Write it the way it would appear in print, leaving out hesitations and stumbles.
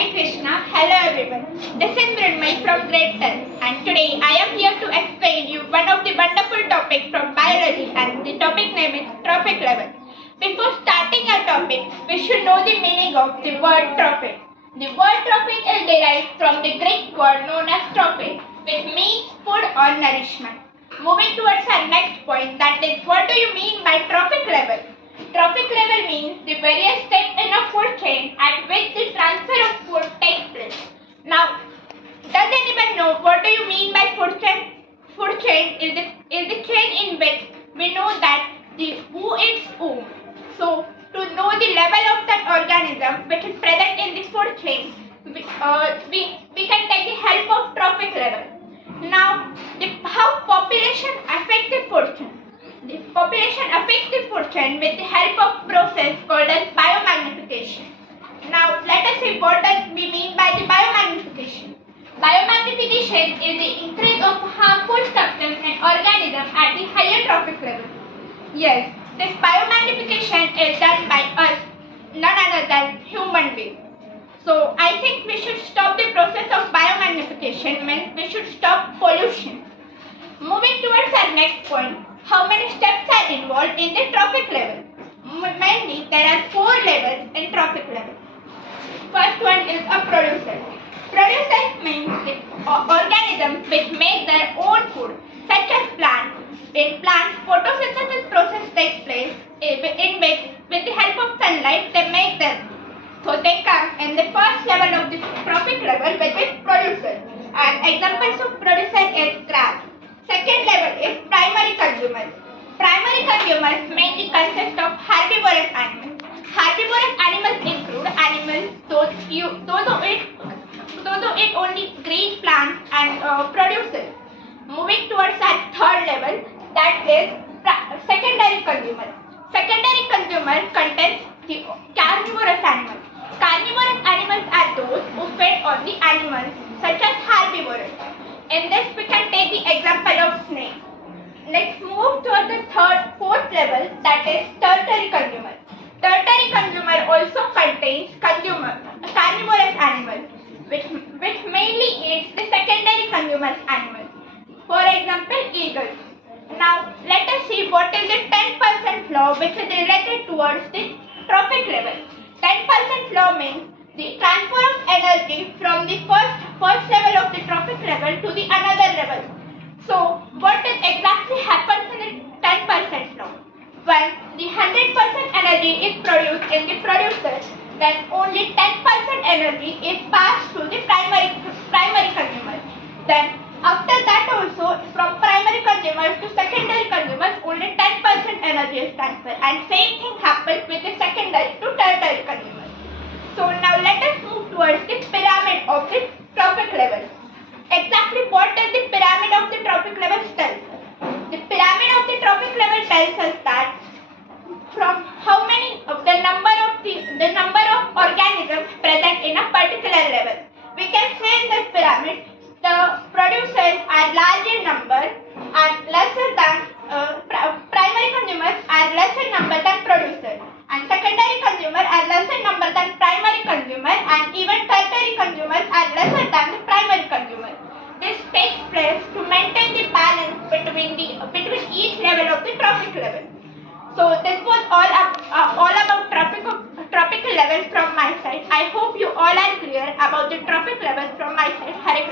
Hare Krishna. Hello everyone. This is Mrunmai from grade 10 and today I am here to explain you one of the wonderful topics from biology and the topic name is trophic level. Before starting our topic, we should know the meaning of the word trophic. The word trophic is derived from the Greek word known as trophic, which means food or nourishment. Moving towards our next point, that is, what do you mean by trophic level? Trophic level means the various steps in a food chain at which the transfer of food takes place. Now, does anyone know what do you mean by food chain? Food chain is the chain in which we know that who eats whom. So, to know the level of that organism which is present in the food chain, we can take the help of trophic level. Now, how population affects the food chain? The population affects the food chain with the help of process called as biomagnification. Now, let us see what we mean by the biomagnification. Biomagnification is the increase of harmful substance in organism at the higher trophic level. Yes, this biomagnification is done by us, none other than human beings. So, I think we should stop the process of biomagnification, means we should stop pollution. Moving towards our next point, how many steps are involved in the trophic level? Mainly, there are 4 levels in trophic level. First one is a producer. Producer means the organisms which make their own food, such as plants. In plants, photosynthesis process takes place in which, with the help of sunlight, they make them. So they come in the first level of the trophic level, which is producer. And examples of producer is crab. Second level is primary consumers. Primary consumers mainly consist of herbivorous animals. Herbivorous animals include animals those who eat only green plants and producers. Moving towards our third level, that is secondary consumers. Secondary consumers contains the carnivorous animals. Carnivorous animals are those who feed on the animals, such as herbivores. In this, we can take the example of snake. Let's move to the fourth level, that is tertiary consumer. Tertiary consumer also contains carnivorous animals, which mainly eats the secondary consumer animals. For example, eagles. Now, let us see what is the 10% law which is related towards the trophic level. 10% law means the transfer of energy from the first level of the trophic level to the another level. So, what exactly happens in the 10% law? When the 100% energy is produced in the producer, then only 10% energy is passed to the primary consumers. Then, after that also, from primary consumers to secondary consumers, only 10% energy is transferred, and same thing happens with the secondary to tertiary consumers. So now let us move towards the pyramid of the trophic level. Exactly what does the pyramid of the trophic level tell us? The pyramid of the trophic level tells us that from how many of the number of organisms present in a particular level. We can say in this pyramid the producers are larger number and lesser than primary consumers are lesser number than producers, and secondary consumers are lesser number than primary consumers, and even tertiary consumers are lesser than the primary consumers. This takes place to maintain the balance between each level of the trophic level. So this was all about trophic levels from my side. I hope you all are clear about the trophic levels from my side. Hare